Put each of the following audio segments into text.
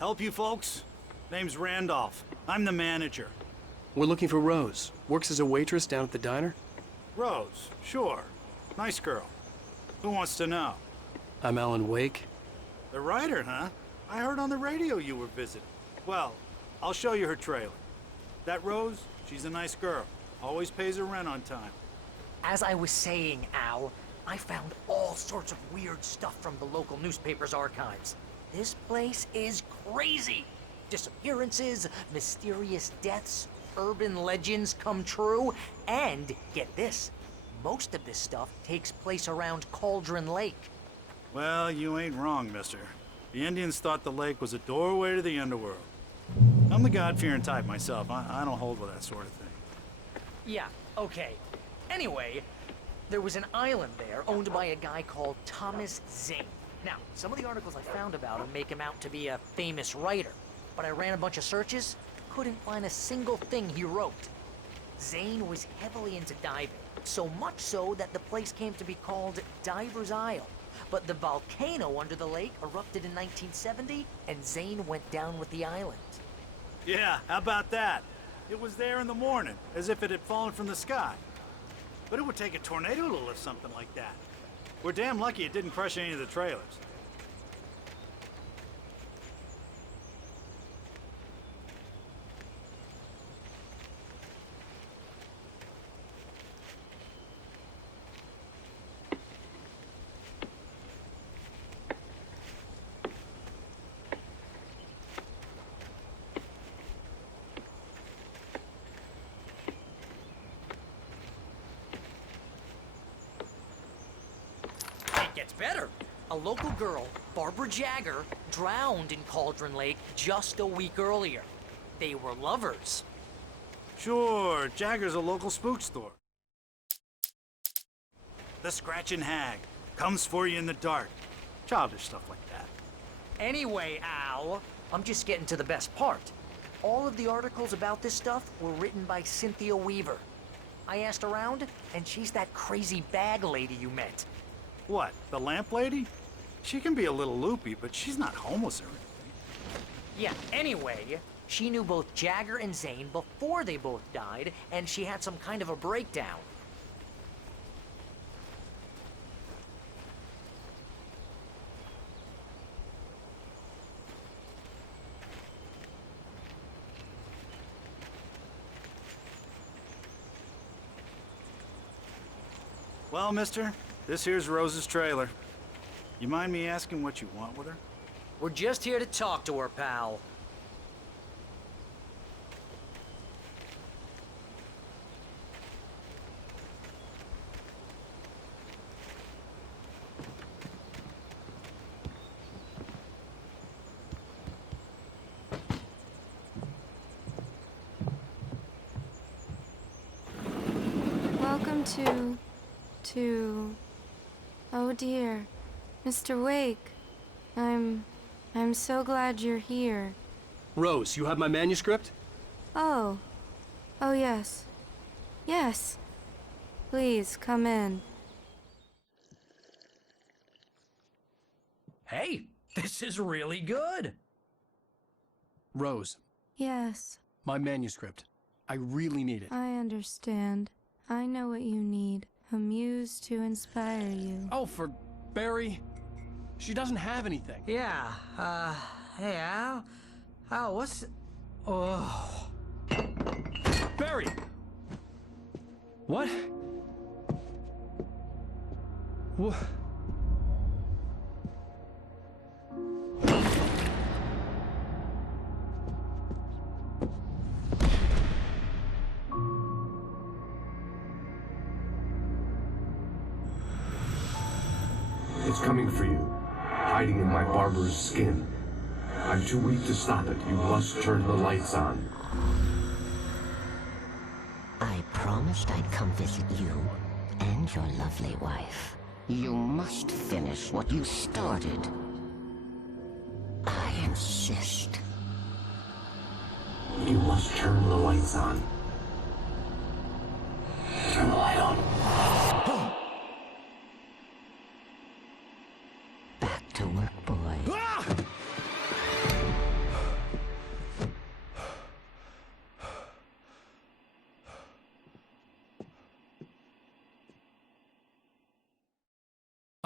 Help you folks? Name's Randolph. I'm the manager. We're looking for Rose. Works as a waitress down at the diner. Rose, sure. Nice girl. Who wants to know? I'm Alan Wake. The writer, huh? I heard on the radio you were visiting. Well, I'll show you her trailer. That Rose, she's a nice girl. Always pays her rent on time. As I was saying, Al, I found all sorts of weird stuff from the local newspaper's archives. This place is crazy. Disappearances, mysterious deaths, urban legends come true, and get this, most of this stuff takes place around Cauldron Lake. Well, you ain't wrong, mister. The Indians thought the lake was a doorway to the underworld. I'm the God-fearing type myself. I don't hold with that sort of thing. Yeah, okay. Anyway, there was an island there owned by a guy called Thomas Zane. Now, some of the articles I found about him make him out to be a famous writer, but I ran a bunch of searches, couldn't find a single thing he wrote. Zane was heavily into diving, so much so that the place came to be called Diver's Isle. But the volcano under the lake erupted in 1970, and Zane went down with the island. Yeah, how about that? It was there in the morning, as if it had fallen from the sky. But it would take a tornado to lift something like that. We're damn lucky it didn't crush any of the trailers. Gets better. A local girl, Barbara Jagger, drowned in Cauldron Lake just a week earlier. They were lovers. Sure, Jagger's a local spook store. The Scratching Hag comes for you in the dark. Childish stuff like that. Anyway, Al, I'm just getting to the best part. All of the articles about this stuff were written by Cynthia Weaver. I asked around, and she's that crazy bag lady you met. What, the lamp lady? She can be a little loopy, but she's not homeless or anything. Yeah, anyway, she knew both Jagger and Zane before they both died, and she had some kind of a breakdown. Well, mister, this here's Rose's trailer. You mind me asking what you want with her? We're just here to talk to her, pal. Welcome to... Oh dear, Mr. Wake. I'm so glad you're here. Rose, you have my manuscript? Oh. Oh yes. Yes. Please, come in. Hey, this is really good. Rose, Yes, my manuscript. I really need it. I understand. I know what you need. A muse to inspire you. Oh, for Barry. She doesn't have anything. Yeah, hey, Al? Al, what's... Oh... Barry! What? What? It's coming for you, hiding in my barber's skin. I'm too weak to stop it. You must turn the lights on. I promised I'd come visit you and your lovely wife. You must finish what you started. I insist. You must turn the lights on. Turn the light on. Back to work, boy.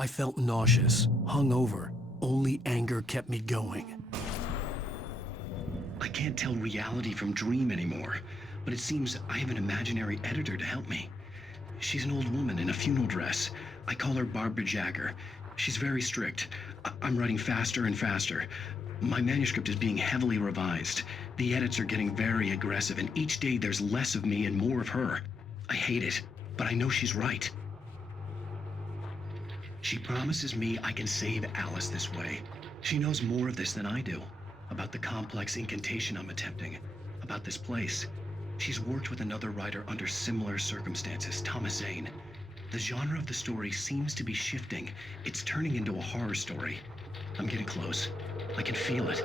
I felt nauseous, hungover. Only anger kept me going. I can't tell reality from dream anymore, but it seems I have an imaginary editor to help me. She's an old woman in a funeral dress. I call her Barbara Jagger. She's very strict. I'm writing faster and faster. My manuscript is being heavily revised. The edits are getting very aggressive, and each day there's less of me and more of her. I hate it, but I know she's right. She promises me I can save Alice this way. She knows more of this than I do. About the complex incantation I'm attempting. About this place. She's worked with another writer under similar circumstances, Thomas Zane. The genre of the story seems to be shifting. It's turning into a horror story. I'm getting close. I can feel it.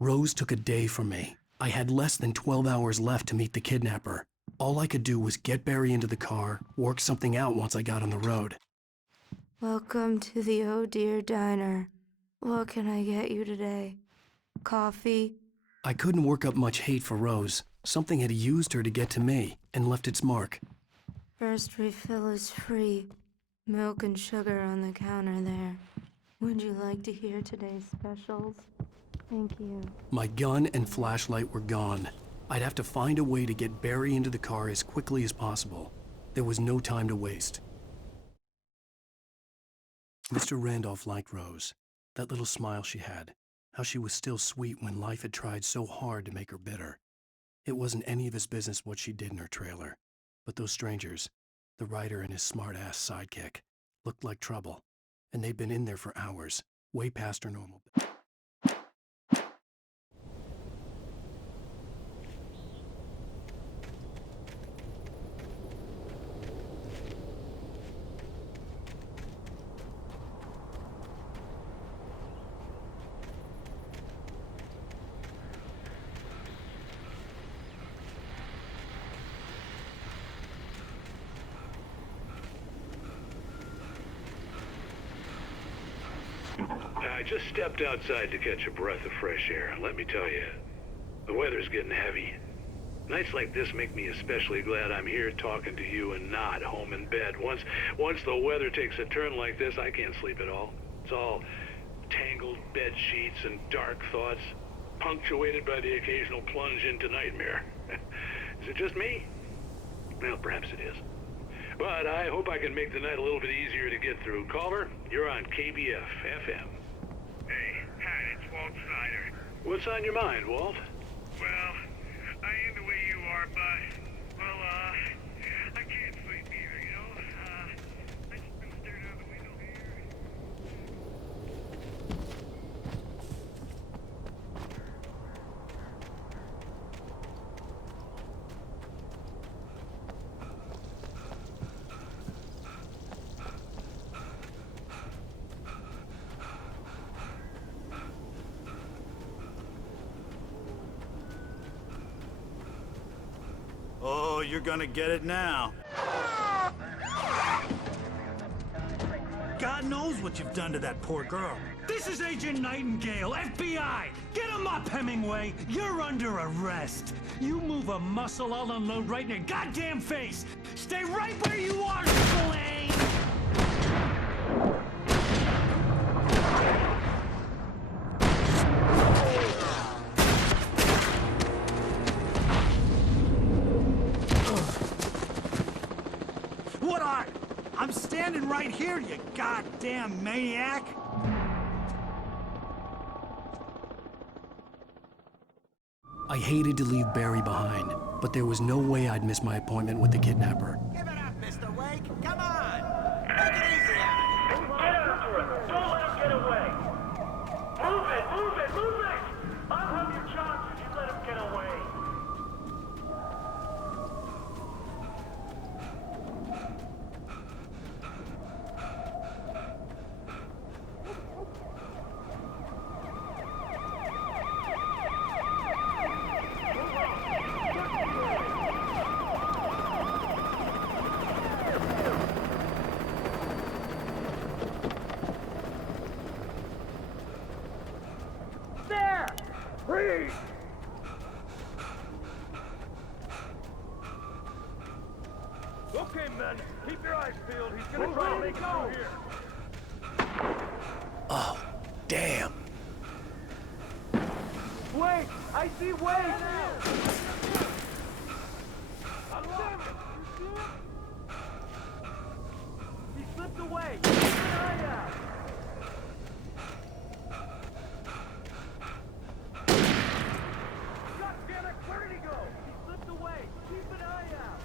Rose took a day from me. I had less than 12 hours left to meet the kidnapper. All I could do was get Barry into the car, work something out once I got on the road. Welcome to the Oh Dear Diner. What can I get you today? Coffee? I couldn't work up much hate for Rose. Something had used her to get to me and left its mark. First refill is free. Milk and sugar on the counter there. Would you like to hear today's specials? Thank you. My gun and flashlight were gone. I'd have to find a way to get Barry into the car as quickly as possible. There was no time to waste. Mr. Randolph liked Rose. That little smile she had. How she was still sweet when life had tried so hard to make her bitter. It wasn't any of his business what she did in her trailer. But those strangers, the writer and his smart-ass sidekick, looked like trouble. And they'd been in there for hours, way past her normal. I just stepped outside to catch a breath of fresh air, and let me tell you, the weather's getting heavy. Nights like this make me especially glad I'm here talking to you and not home in bed. Once the weather takes a turn like this, I can't sleep at all. It's all tangled bed sheets and dark thoughts, punctuated by the occasional plunge into nightmare. Is it just me? Well, perhaps it is. But I hope I can make the night a little bit easier to get through. Caller, you're on KBF FM. Hey, Pat, it's Walt Snyder. What's on your mind, Walt? Well, I am the way you are, but, well, I can't sleep either, you know? I just been staring out the window here. Oh, you're gonna get it now. God knows what you've done to that poor girl. This is Agent Nightingale, FBI! Get him up, Hemingway! You're under arrest! You move a muscle, I'll unload right in your goddamn face! Stay right where you are, Spillane! What are? I'm standing right here, you goddamn maniac! I hated to leave Barry behind, but there was no way I'd miss my appointment with the kidnapper. Give it up, Mr. Wake. Come on. Take it easy on him. Get after him. Don't let him get away. Move it, move it, move it! I'll have your chance if you let him get away. Oh, damn. Wait! I see Wade! He slipped away! Keep an eye out! God damn it! Where did he go? He slipped away! Keep an eye out!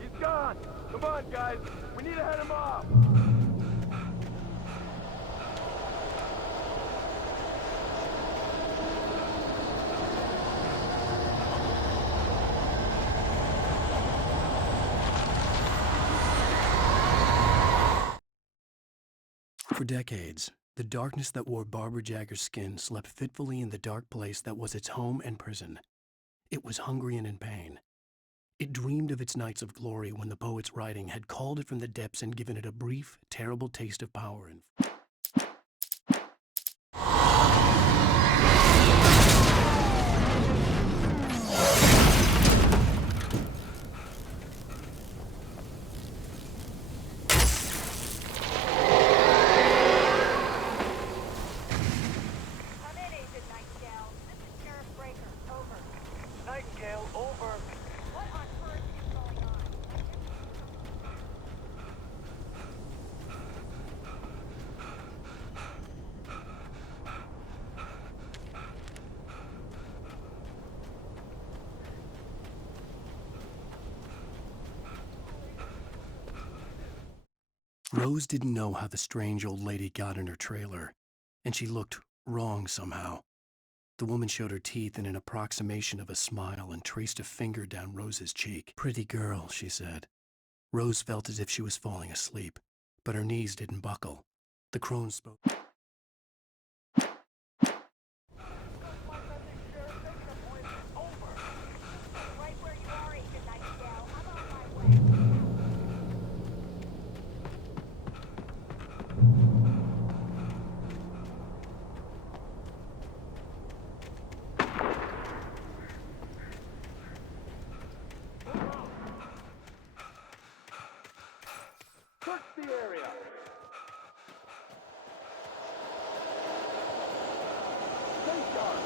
He's gone! Come on, guys! We need to head him off! For decades, the darkness that wore Barbara Jagger's skin slept fitfully in the dark place that was its home and prison. It was hungry and in pain. It dreamed of its nights of glory when the poet's writing had called it from the depths and given it a brief, terrible taste of power and Come in, Agent Nightingale. This is Sheriff Breaker. Over. Nightingale, over! What on earth is going on? Rose didn't know how the strange old lady got in her trailer, and she looked wrong somehow. The woman showed her teeth in an approximation of a smile and traced a finger down Rose's cheek. "Pretty girl," she said. Rose felt as if she was falling asleep, but her knees didn't buckle. The crone spoke. Right where you are, Agent Nightingale. I'm on my way. Search the area! Stay sharp!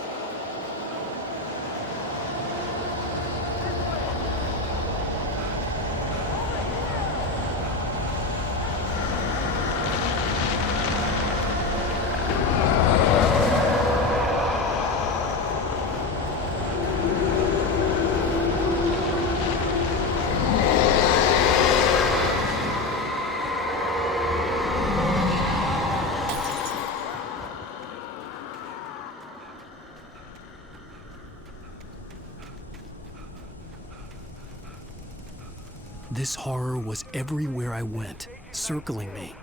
This horror was everywhere I went, circling me.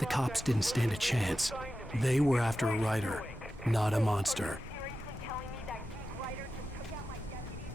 The cops didn't stand a chance. They were after a writer, not a monster. Seriously telling me that geek writer just took out my deputies?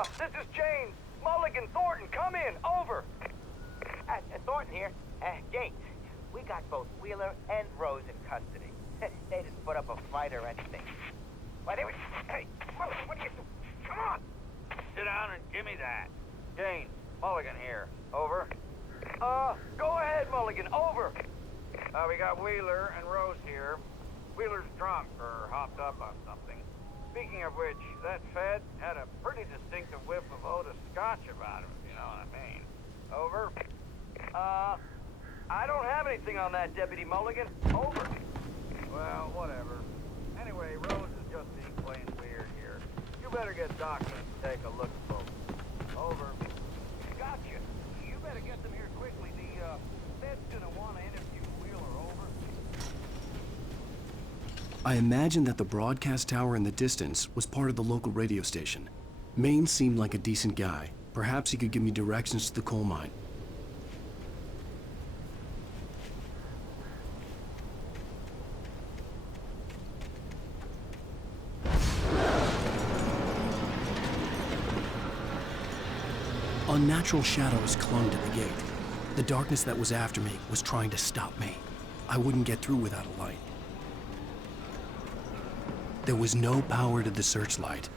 This is James. Mulligan, Thornton, come in. Over. Thornton here. Gates, we got both Wheeler and Rose in custody. They didn't put up a fight or anything. Why, they were... Hey, Mulligan, what are you doing? Come on! Sit down and give me that. James, Mulligan here. Over. Go ahead, Mulligan. Over. We got Wheeler and Rose here. Wheeler's drunk or hopped up on something. Speaking of which, that Fed had a pretty distinctive whiff of Otis Scotch about him, if you know what I mean. Over. I don't have anything on that, Deputy Mulligan. Over. Well, whatever. Anyway, Rose is just being plain weird here. You better get documents and take a look at both. Over. Gotcha. You better get them here quickly. The Fed's gonna want to interview Wheeler. Over. I imagined that the broadcast tower in the distance was part of the local radio station. Maine seemed like a decent guy. Perhaps he could give me directions to the coal mine. Unnatural shadows clung to the gate. The darkness that was after me was trying to stop me. I wouldn't get through without a light. There was no power to the searchlight.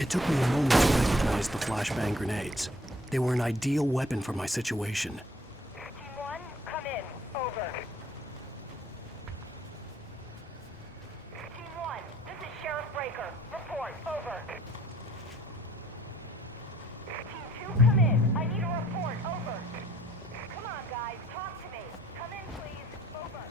It took me a moment to recognize the flashbang grenades. They were an ideal weapon for my situation. Team 1, come in. Over. Team 1, this is Sheriff Breaker. Report. Over. Team 2, come in. I need a report. Over. Come on, guys. Talk to me. Come in, please. Over.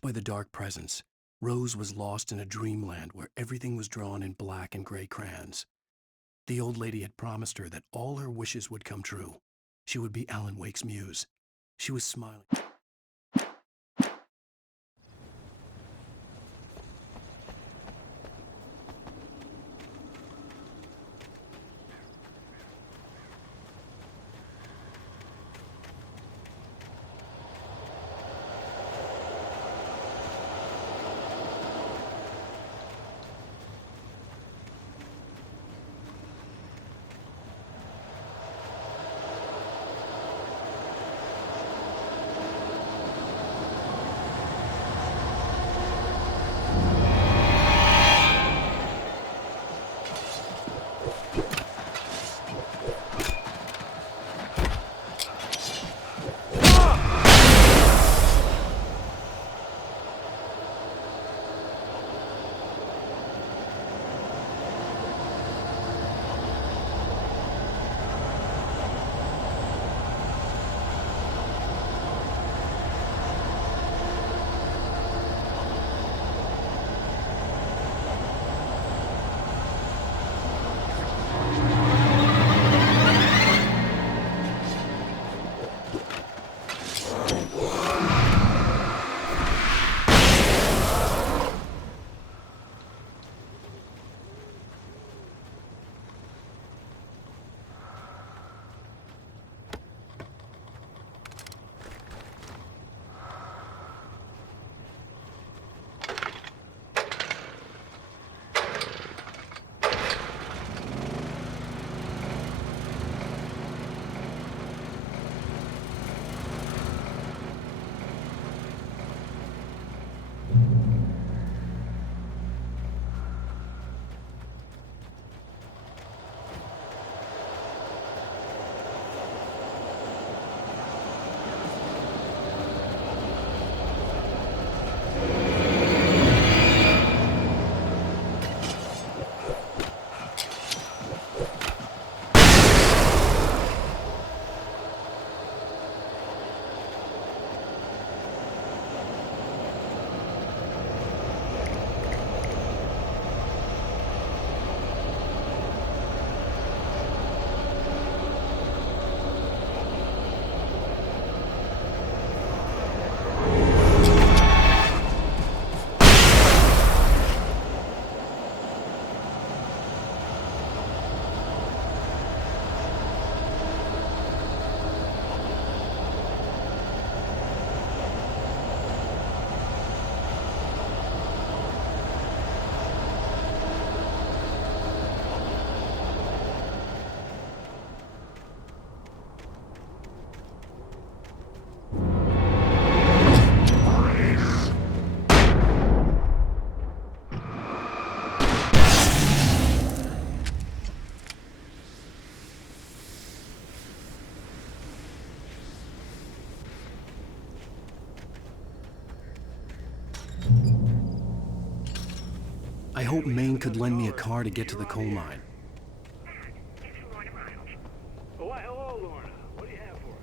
Touched by the dark presence, Rose was lost in a dreamland where everything was drawn in black and gray crayons. The old lady had promised her that all her wishes would come true. She would be Alan Wake's muse. She was smiling. I hoped Maine could lend me a car to get to the coal mine. Oh, why, hello, Lorna. What do you have for us?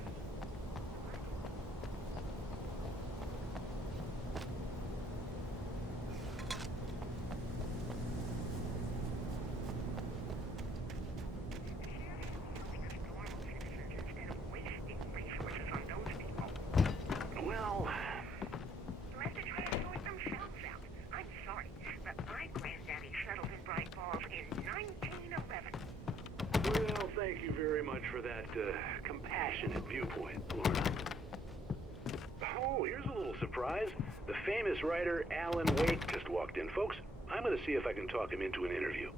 Well, well, thank you very much for that compassionate viewpoint, Lorna. Oh, here's a little surprise. The famous writer Alan Wake just walked in. Folks, I'm going to see if I can talk him into an interview.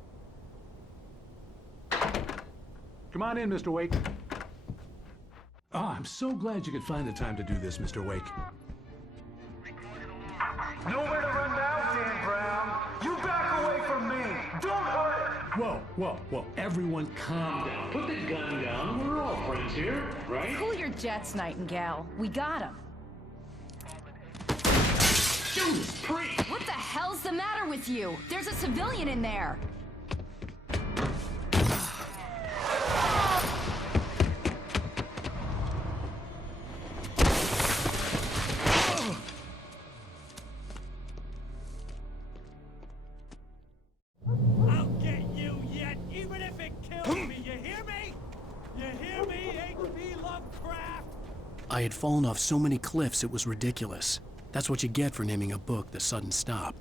Come on in, Mr. Wake. Oh, I'm so glad you could find the time to do this, Mr. Wake. Nowhere to run now, Dan Brown. You back away from me. Don't hurt it. Whoa. Everyone calm down. Put the gun down. We're all friends here, right? Cool your jets, Nightingale. We got him. Judas Priest! What the hell's the matter with you? There's a civilian in there. You hear me? You hear me, H.P. Lovecraft? I had fallen off so many cliffs it was ridiculous. That's what you get for naming a book The Sudden Stop.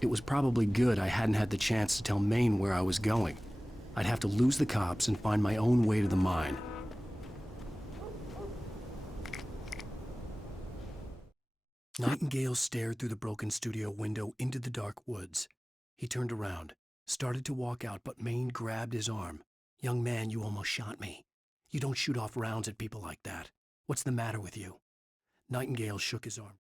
It was probably good I hadn't had the chance to tell Maine where I was going. I'd have to lose the cops and find my own way to the mine. Nightingale stared through the broken studio window into the dark woods. He turned around, started to walk out, but Maine grabbed his arm. "Young man, you almost shot me. You don't shoot off rounds at people like that. What's the matter with you?" Nightingale shook his arm.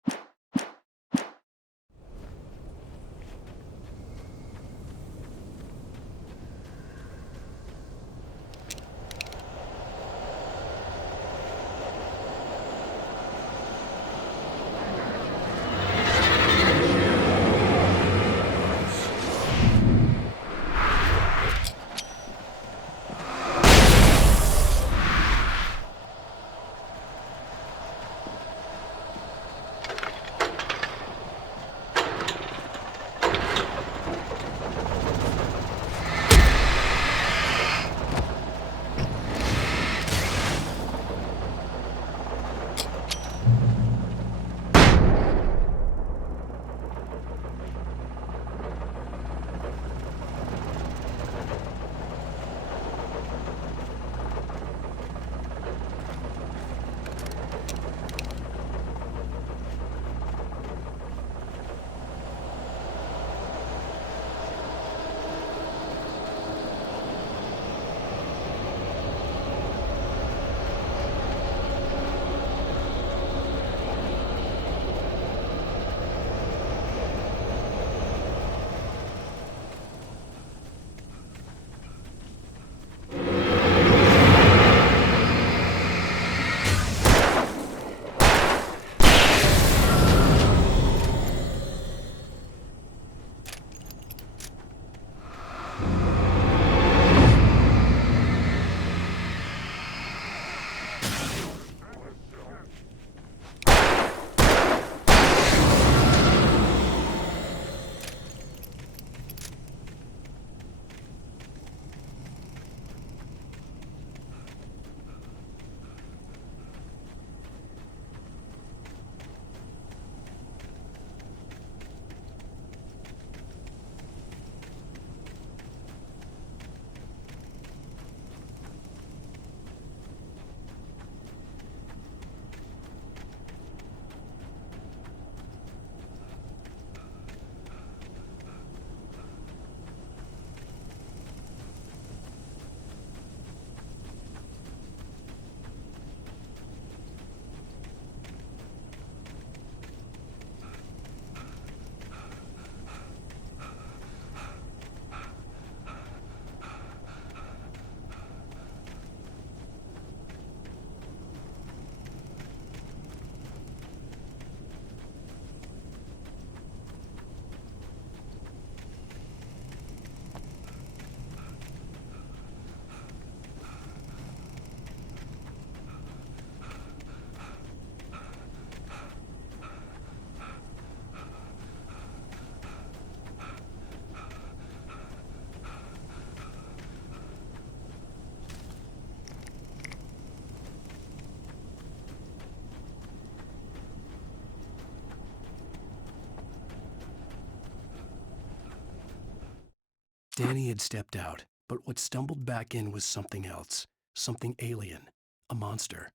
Danny had stepped out, but what stumbled back in was something else, something alien, a monster.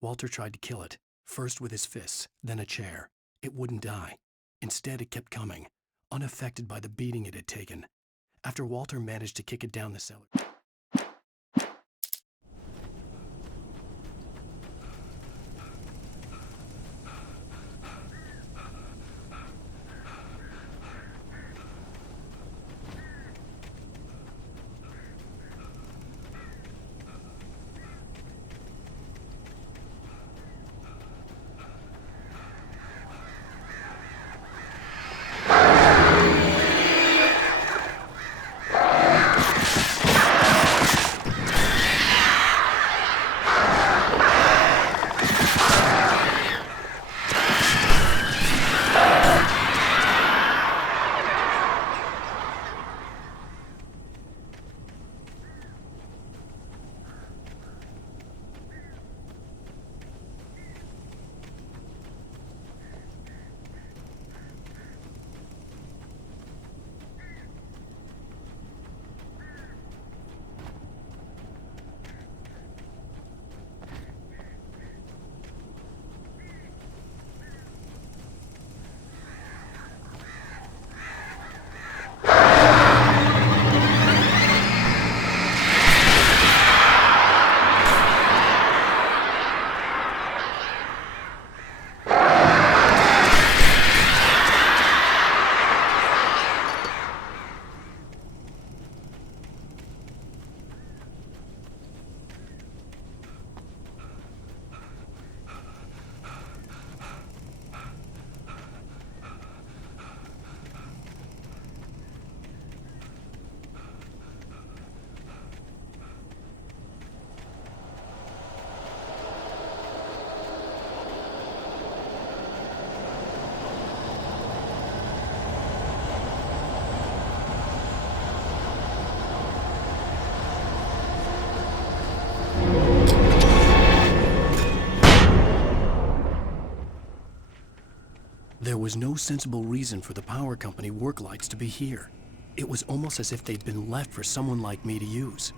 Walter tried to kill it, first with his fists, then a chair. It wouldn't die. Instead, it kept coming, unaffected by the beating it had taken. After Walter managed to kick it down the cellar. was no sensible reason for the power company work lights to be here. It was almost as if they'd been left for someone like me to use.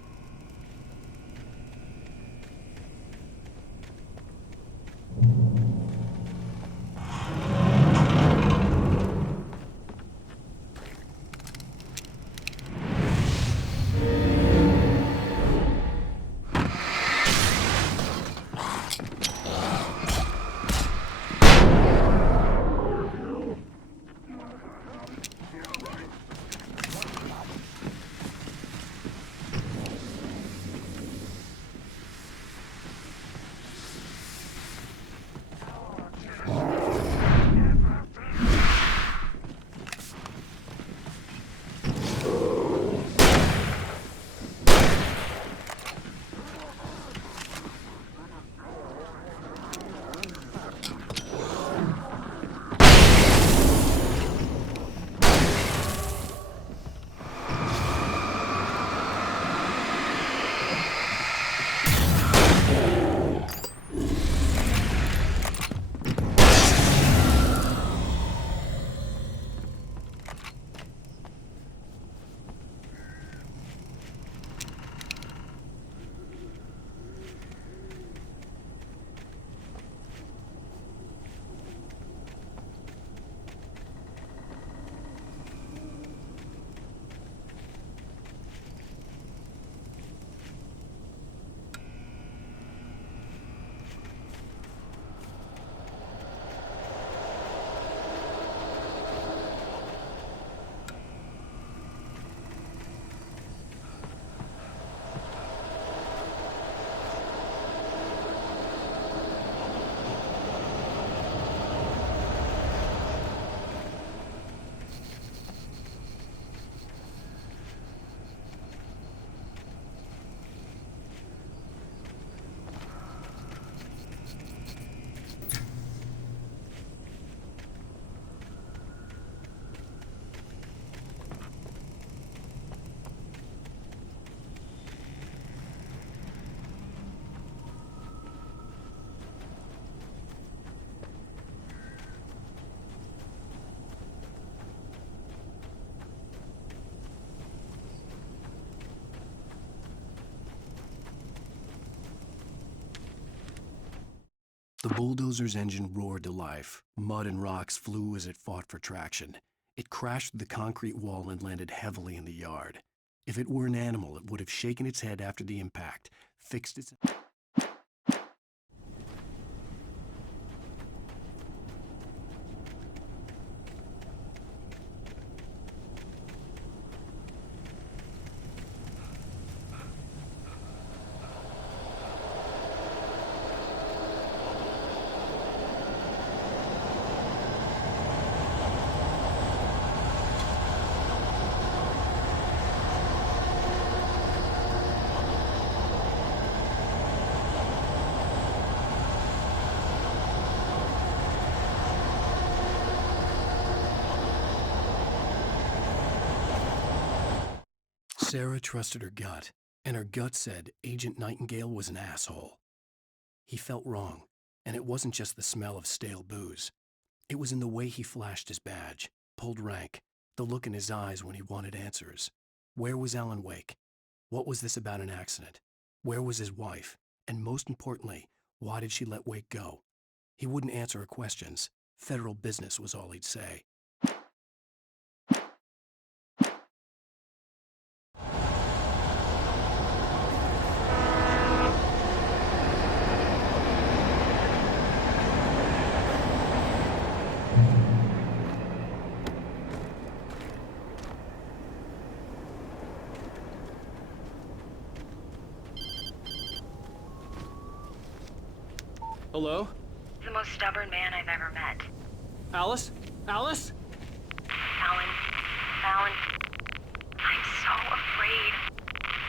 The bulldozer's engine roared to life. Mud and rocks flew as it fought for traction. It crashed through the concrete wall and landed heavily in the yard. If it were an animal, it would have shaken its head after the impact, fixed its... Sarah trusted her gut, and her gut said Agent Nightingale was an asshole. He felt wrong, and it wasn't just the smell of stale booze. It was in the way he flashed his badge, pulled rank, the look in his eyes when he wanted answers. Where was Alan Wake? What was this about an accident? Where was his wife? And most importantly, why did she let Wake go? He wouldn't answer her questions. Federal business was all he'd say. Hello? The most stubborn man I've ever met. Alice? Alice? Alan, I'm so afraid.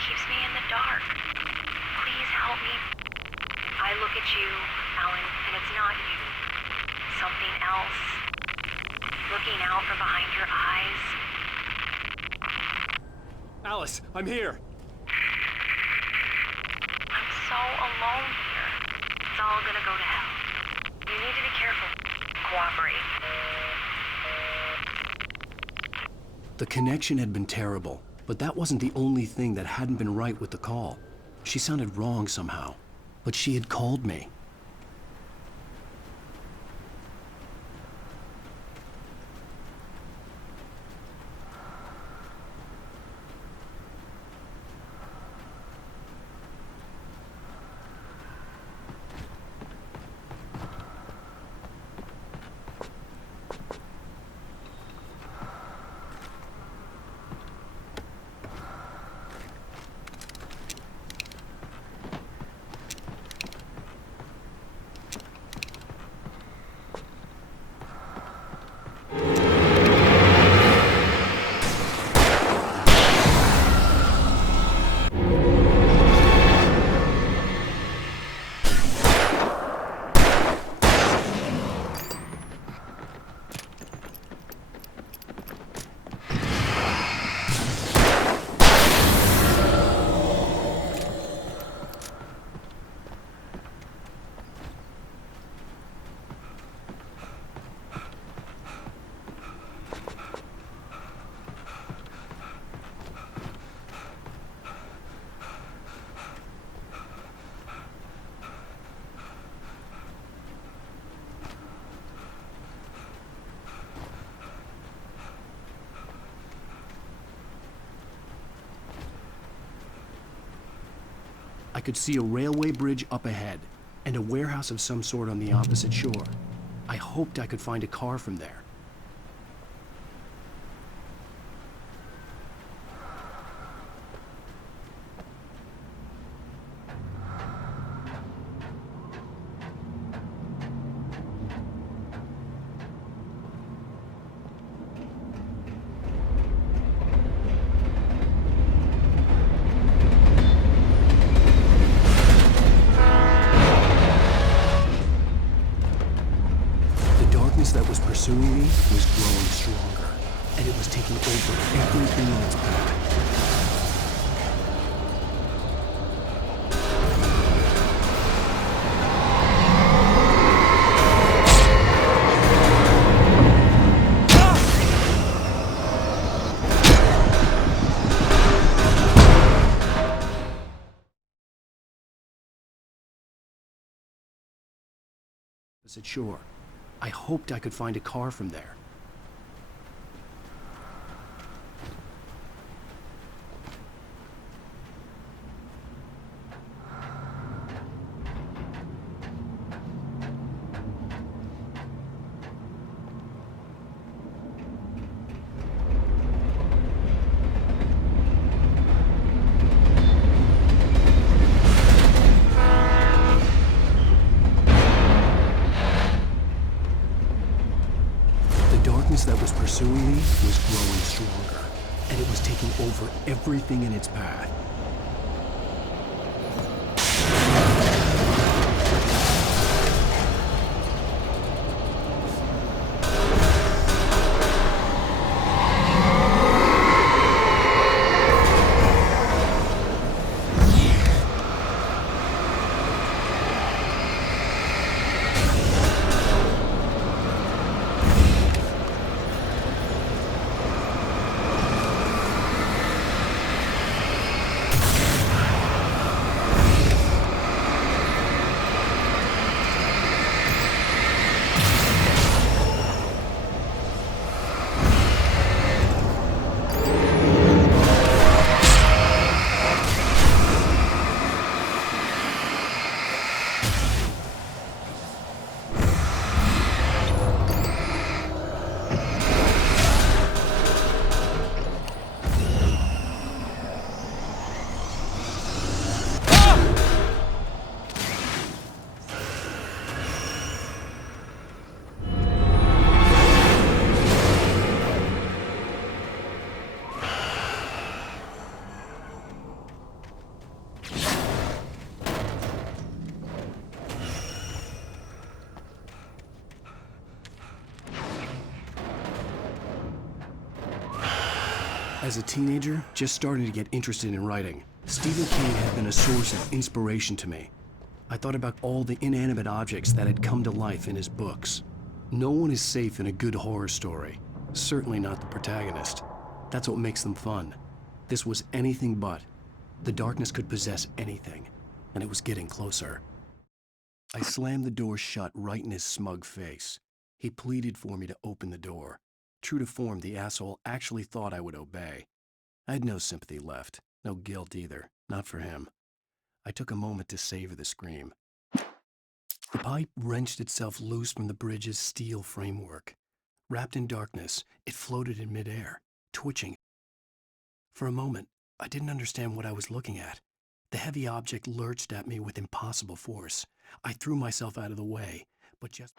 Keeps me in the dark. Please help me. I look at you, Alan, and it's not you. Something else. Looking out from behind your eyes. Alice, I'm here. I'm so alone here. It's all gonna go to hell. You need to be careful. Cooperate. The connection had been terrible, but that wasn't the only thing that hadn't been right with the call. She sounded wrong somehow, but she had called me. I could see a railway bridge up ahead, and a warehouse of some sort on the opposite shore. I hoped I could find a car from there. That was pursuing me was growing stronger, and it was taking over everything in its path. Opposite shore. I hoped I could find a car from there. That was pursuing me was growing stronger, and it was taking over everything in its path. As a teenager, just starting to get interested in writing, Stephen King had been a source of inspiration to me. I thought about all the inanimate objects that had come to life in his books. No one is safe in a good horror story, certainly not the protagonist. That's what makes them fun. This was anything but. The darkness could possess anything, and it was getting closer. I slammed the door shut right in his smug face. He pleaded for me to open the door. True to form, the asshole actually thought I would obey. I had no sympathy left, no guilt either, not for him. I took a moment to savor the scream. The pipe wrenched itself loose from the bridge's steel framework. Wrapped in darkness, it floated in midair, twitching. For a moment, I didn't understand what I was looking at. The heavy object lurched at me with impossible force. I threw myself out of the way, but just...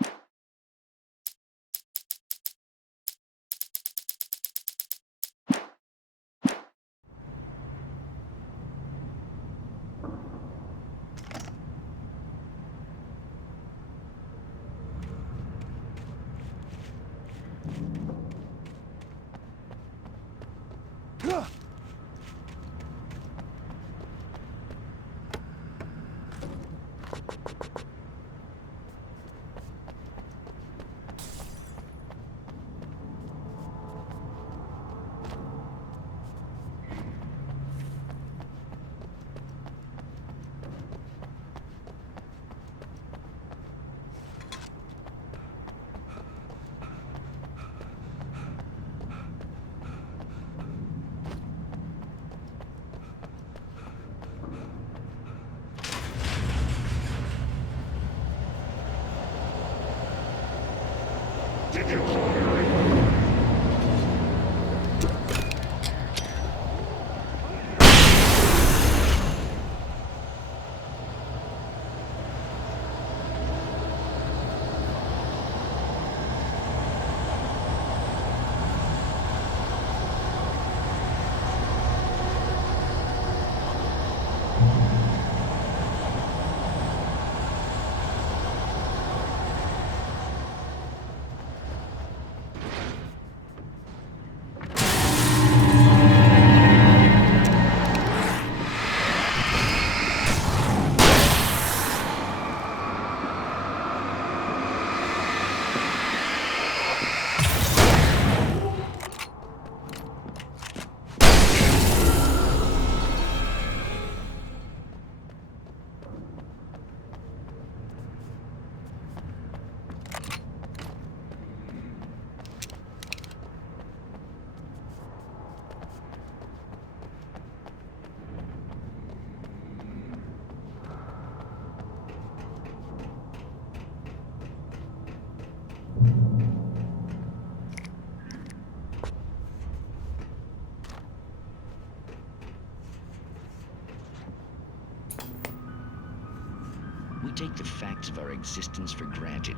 We take the facts of our existence for granted,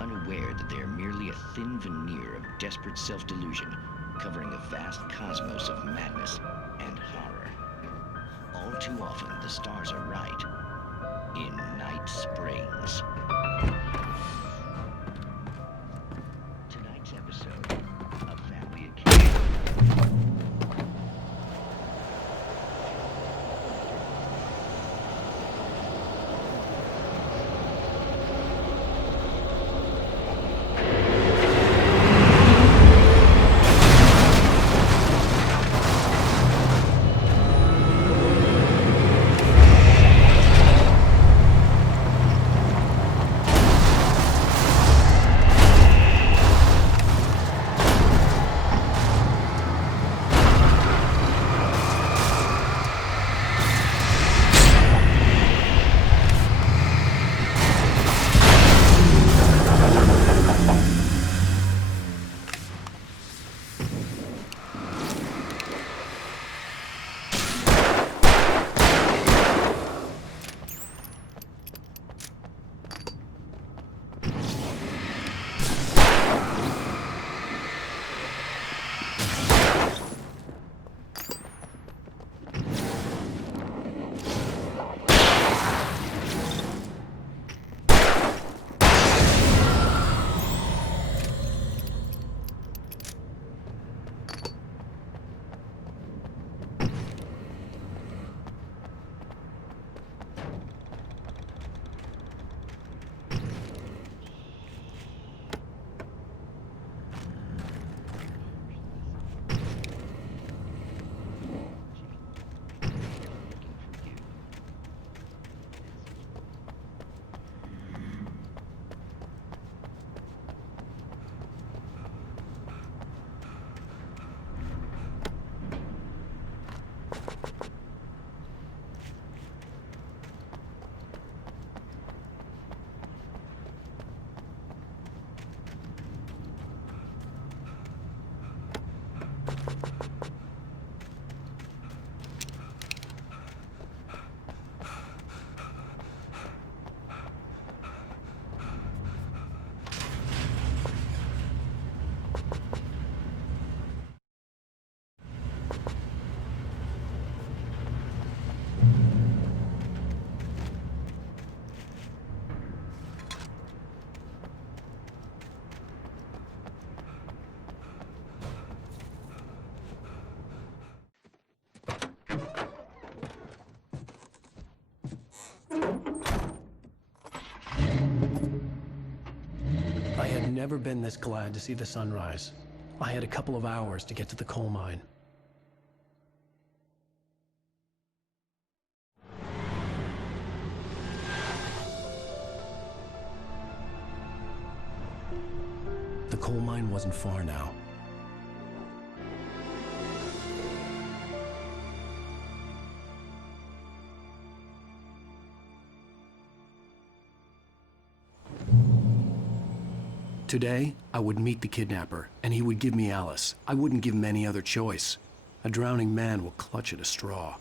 unaware that they are merely a thin veneer of desperate self-delusion, covering a vast cosmos of madness and horror. All too often, the stars are right. In Night Springs. Tonight's episode, a family occasion. never been this glad to see the sunrise. I had a couple of hours to get to the coal mine. The coal mine wasn't far now. Today, I would meet the kidnapper, and he would give me Alice. I wouldn't give him any other choice. A drowning man will clutch at a straw.